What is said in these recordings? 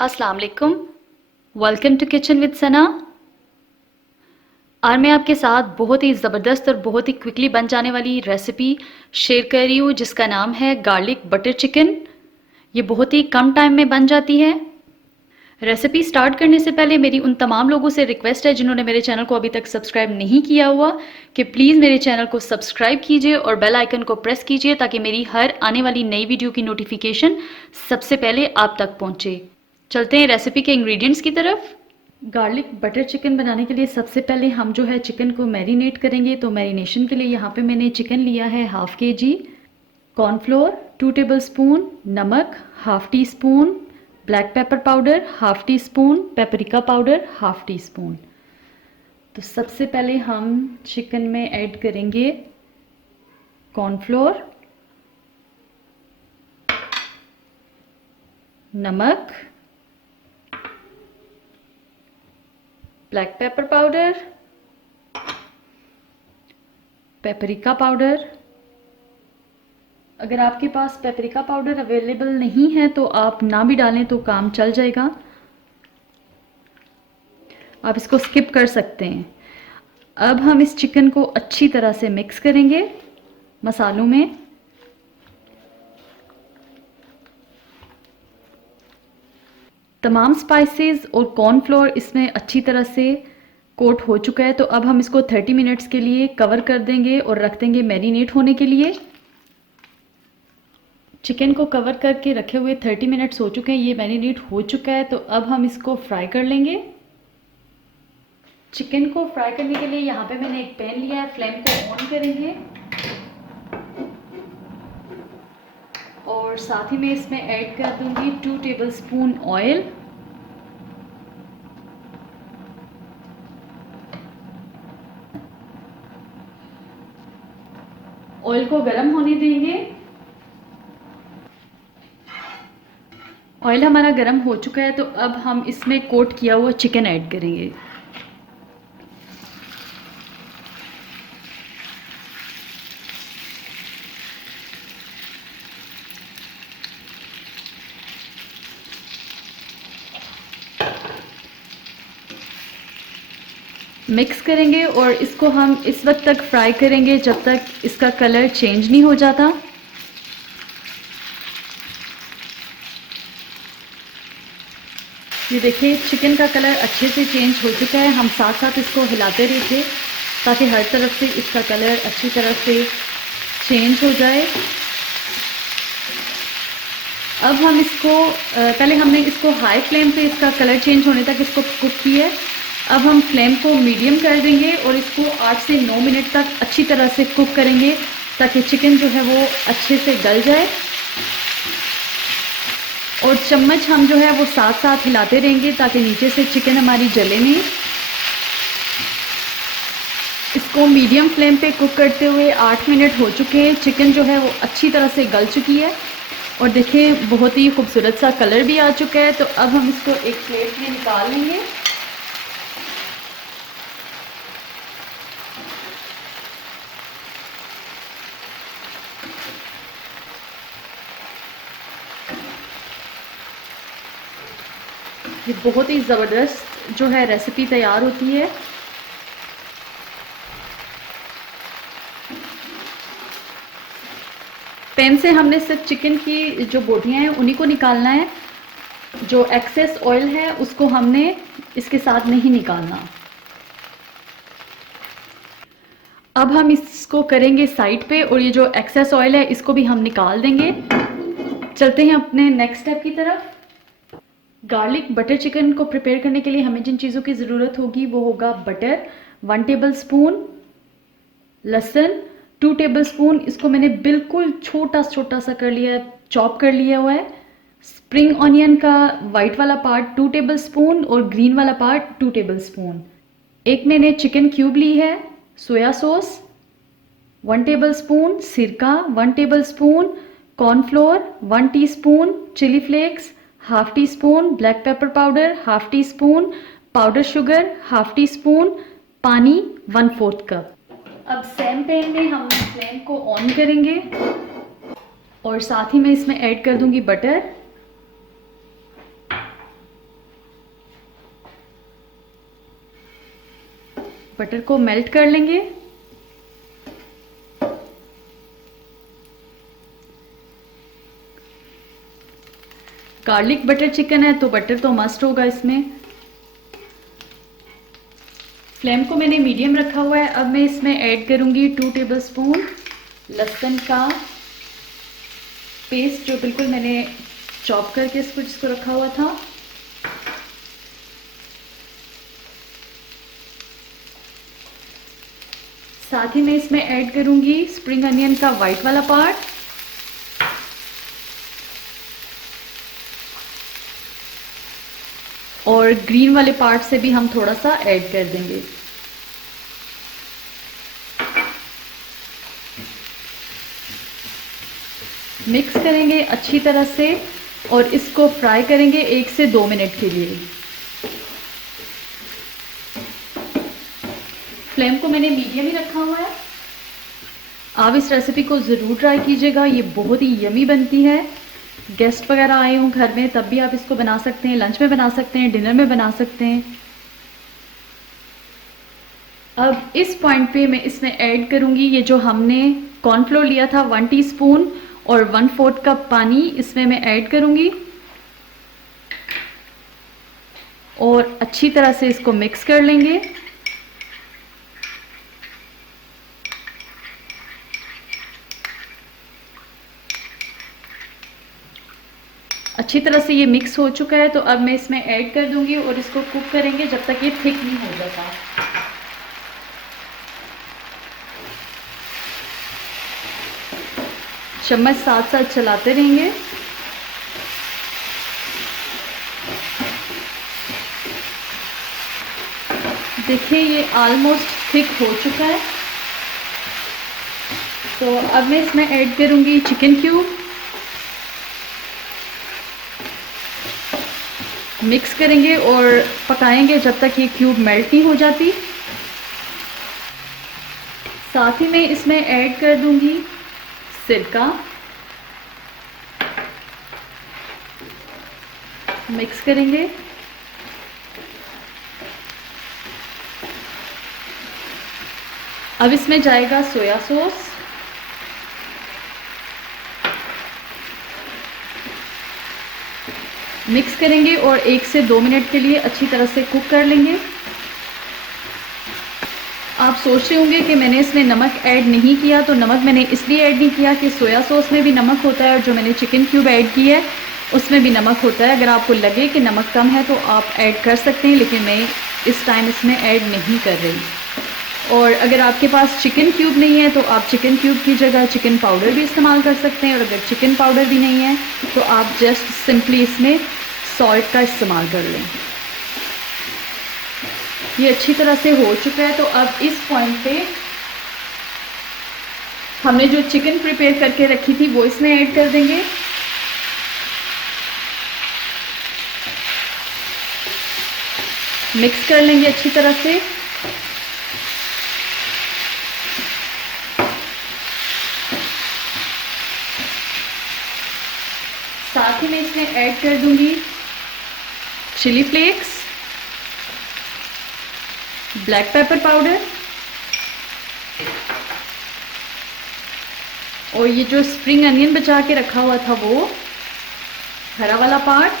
अस्सलाम वालेकुम। Welcome to kitchen with सना। आज मैं आपके साथ बहुत ही ज़बरदस्त और बहुत ही क्विकली बन जाने वाली रेसिपी शेयर कर रही हूँ जिसका नाम है गार्लिक बटर चिकन। ये बहुत ही कम टाइम में बन जाती है। रेसिपी स्टार्ट करने से पहले मेरी उन तमाम लोगों से रिक्वेस्ट है जिन्होंने मेरे चैनल को अभी तक सब्सक्राइब नहीं किया हुआ कि प्लीज़ मेरे चैनल को सब्सक्राइब कीजिए और बेल आइकन को प्रेस कीजिए ताकि मेरी हर आने वाली नई वीडियो की नोटिफिकेशन सबसे पहले आप तक पहुँचे। चलते हैं रेसिपी के इंग्रेडिएंट्स की तरफ। गार्लिक बटर चिकन बनाने के लिए सबसे पहले हम जो है चिकन को मैरिनेट करेंगे। तो मैरिनेशन के लिए यहाँ पे मैंने चिकन लिया है हाफ़ kg, कॉर्नफ्लोर 2 टेबलस्पून, नमक half teaspoon, black pepper powder half tea spoon, paprika powder half tea spoon. तो सबसे पहले हम चिकन में ऐड करेंगे कॉर्नफ्लोर, नमक, black pepper powder, paprika powder. अगर आपके पास पेपरिका पाउडर अवेलेबल नहीं है तो आप ना भी डालें तो काम चल जाएगा, आप इसको स्किप कर सकते हैं। अब हम इस चिकन को अच्छी तरह से मिक्स करेंगे मसालों में। तमाम स्पाइसेस और कॉर्नफ्लोर इसमें अच्छी तरह से कोट हो चुका है। तो अब हम इसको 30 मिनट्स के लिए कवर कर देंगे और रख देंगे मैरिनेट होने के लिए। चिकन को कवर करके रखे हुए 30 मिनट्स हो चुके हैं, ये मैरिनेट हो चुका है। तो अब हम इसको फ्राई कर लेंगे। चिकन को फ्राई करने के लिए यहाँ पे मैंने एक पैन लिया है, फ्लेम को ऑन करेंगे और साथ ही में इसमें ऐड कर दूंगी 2 टेबलस्पून ऑयल। ऑयल को गर्म होने देंगे। ऑयल हमारा गर्म हो चुका है तो अब हम इसमें कोट किया हुआ चिकन ऐड करेंगे। मिक्स करेंगे और इसको हम इस वक्त तक फ्राई करेंगे जब तक इसका कलर चेंज नहीं हो जाता। ये देखिए चिकन का कलर अच्छे से चेंज हो चुका है। हम साथ साथ इसको हिलाते रहे थे ताकि हर तरफ से इसका कलर अच्छी तरह से चेंज हो जाए। अब हम इसको पहले हमने इसको हाई फ्लेम पे इसका कलर चेंज होने तक इसको कुक किया है। अब हम फ्लेम को मीडियम कर देंगे और इसको 8 से 9 मिनट तक अच्छी तरह से कुक करेंगे ताकि चिकन जो है वो अच्छे से गल जाए। और चम्मच हम जो है वो साथ साथ हिलाते रहेंगे ताकि नीचे से चिकन हमारी जले नहीं। इसको मीडियम फ्लेम पे कुक करते हुए 8 मिनट हो चुके हैं। चिकन जो है वो अच्छी तरह से गल चुकी है और देखिए बहुत ही खूबसूरत सा कलर भी आ चुका है। तो अब हम इसको एक प्लेट में निकाल लेंगे। ये बहुत ही ज़बरदस्त जो है रेसिपी तैयार होती है। पैन से हमने सिर्फ चिकन की जो बोटियां हैं उन्हीं को निकालना है। जो एक्सेस ऑयल है उसको हमने इसके साथ नहीं निकालना। अब हम इसको करेंगे साइड पे और ये जो एक्सेस ऑयल है इसको भी हम निकाल देंगे। चलते हैं अपने नेक्स्ट स्टेप की तरफ। गार्लिक बटर चिकन को प्रिपेयर करने के लिए हमें जिन चीज़ों की ज़रूरत होगी वो होगा बटर 1 टेबलस्पून, लहसुन 2 टेबलस्पून, इसको मैंने बिल्कुल छोटा छोटा सा कर लिया है, चॉप कर लिया हुआ है। स्प्रिंग ऑनियन का वाइट वाला पार्ट 2 टेबलस्पून और ग्रीन वाला पार्ट 2 टेबलस्पून। एक मैंने चिकन क्यूब ली है, सोया सॉस 1 टेबलस्पून, सिरका 1 tablespoon, cornflour 1 teaspoon, chilli flakes half teaspoon, black pepper powder half teaspoon, powder sugar half teaspoon, पानी 1/4 cup. अब same pan में हम फ्लेम को ऑन करेंगे और साथ ही मैं इसमें ऐड कर दूंगी बटर। बटर को मेल्ट कर लेंगे। गार्लिक बटर चिकन है तो बटर तो मस्ट होगा इसमें। फ्लेम को मैंने मीडियम रखा हुआ है। अब मैं इसमें ऐड करूंगी 2 टेबलस्पून लहसुन का पेस्ट, जो बिल्कुल मैंने चॉप करके इसको रखा हुआ था। साथ ही मैं इसमें ऐड करूंगी स्प्रिंग अनियन का वाइट वाला पार्ट, और ग्रीन वाले पार्ट से भी हम थोड़ा सा ऐड कर देंगे। मिक्स करेंगे अच्छी तरह से और इसको फ्राई करेंगे 1 से 2 मिनट के लिए। फ्लेम को मैंने मीडियम ही रखा हुआ है। आप इस रेसिपी को ज़रूर ट्राई कीजिएगा, ये बहुत ही यमी बनती है। गेस्ट वगैरह आए हों घर में तब भी आप इसको बना सकते हैं, लंच में बना सकते हैं, डिनर में बना सकते हैं। अब इस पॉइंट पे मैं इसमें ऐड करूंगी ये जो हमने कॉर्नफ्लोर लिया था 1 टीस्पून और 1/4 कप पानी इसमें मैं ऐड करूंगी और अच्छी तरह से इसको मिक्स कर लेंगे। अच्छी तरह से ये मिक्स हो चुका है तो अब मैं इसमें ऐड कर दूंगी और इसको कुक करेंगे जब तक ये थिक नहीं हो जाता। चम्मच साथ साथ चलाते रहेंगे। देखिए ये ऑलमोस्ट थिक हो चुका है। तो अब मैं इसमें ऐड करूंगी चिकन क्यूब, मिक्स करेंगे और पकाएंगे जब तक ये क्यूब मेल्ट नहीं हो जाती। साथ ही मैं इसमें ऐड कर दूंगी सिरका, मिक्स करेंगे। अब इसमें जाएगा सोया सॉस, मिक्स करेंगे और 1 से 2 मिनट के लिए अच्छी तरह से कुक कर लेंगे। आप सोच रहे होंगे कि मैंने इसमें नमक ऐड नहीं किया, तो नमक मैंने इसलिए ऐड नहीं किया कि सोया सॉस में भी नमक होता है और जो मैंने चिकन क्यूब ऐड की है उसमें भी नमक होता है। अगर आपको लगे कि नमक कम है तो आप ऐड कर सकते हैं, लेकिन मैं इस टाइम इसमें ऐड नहीं कर रही। और अगर आपके पास चिकन क्यूब नहीं है तो आप चिकन क्यूब की जगह चिकन पाउडर भी इस्तेमाल कर सकते हैं, और अगर चिकन पाउडर भी नहीं है तो आप जस्ट सिंपली इसमें सॉल्ट का इस्तेमाल कर लें। ये अच्छी तरह से हो चुका है। तो अब इस पॉइंट पे हमने जो चिकन प्रिपेयर करके रखी थी वो इसमें ऐड कर देंगे। मिक्स कर लेंगे अच्छी तरह से। साथ ही मैं इसमें ऐड कर दूंगी chilli flakes, black pepper powder और ये जो स्प्रिंग अनियन बचा के रखा हुआ था वो हरा वाला पार्ट,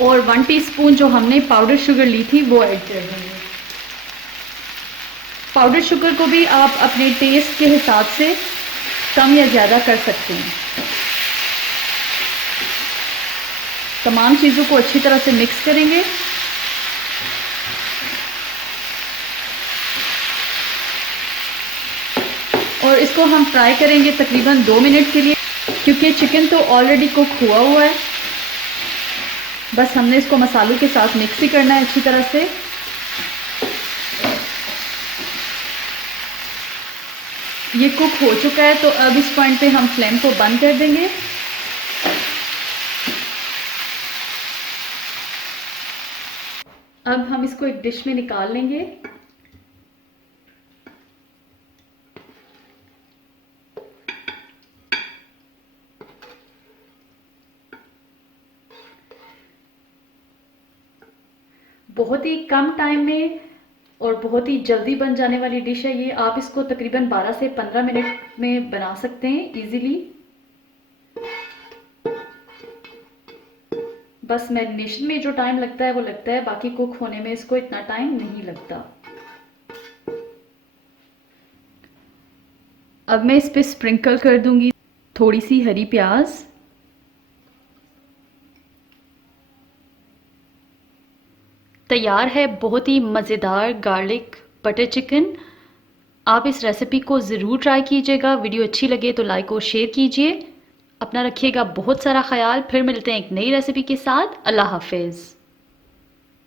और 1 टीस्पून जो हमने पाउडर शुगर ली थी वो ऐड कर देंगे। पाउडर शुगर को भी आप अपने टेस्ट के हिसाब से कम या ज़्यादा कर सकते हैं। तमाम चीज़ों को अच्छी तरह से मिक्स करेंगे। और इसको हम फ्राई करेंगे तकरीबन 2 मिनट के लिए, क्योंकि चिकन तो ऑलरेडी कुक हुआ हुआ है। बस हमने इसको मसालों के साथ मिक्स ही करना है अच्छी तरह से। ये कुक हो चुका है तो अब इस पॉइंट पे हम फ्लेम को बंद कर देंगे। अब हम इसको एक डिश में निकाल लेंगे। बहुत ही कम टाइम में और बहुत ही जल्दी बन जाने वाली डिश है ये। आप इसको तकरीबन 12 से 15 मिनट में बना सकते हैं इजीली। बस मैरिनेशन में जो टाइम लगता है वो लगता है, बाकी कुक होने में इसको इतना टाइम नहीं लगता। अब मैं इस पे स्प्रिंकल कर दूंगी थोड़ी सी हरी प्याज। तैयार है बहुत ही मज़ेदार गार्लिक बटर चिकन। आप इस रेसिपी को ज़रूर ट्राई कीजिएगा। वीडियो अच्छी लगे तो लाइक और शेयर कीजिए। अपना रखिएगा बहुत सारा ख्याल। फिर मिलते हैं एक नई रेसिपी के साथ। अल्लाह हाफिज़।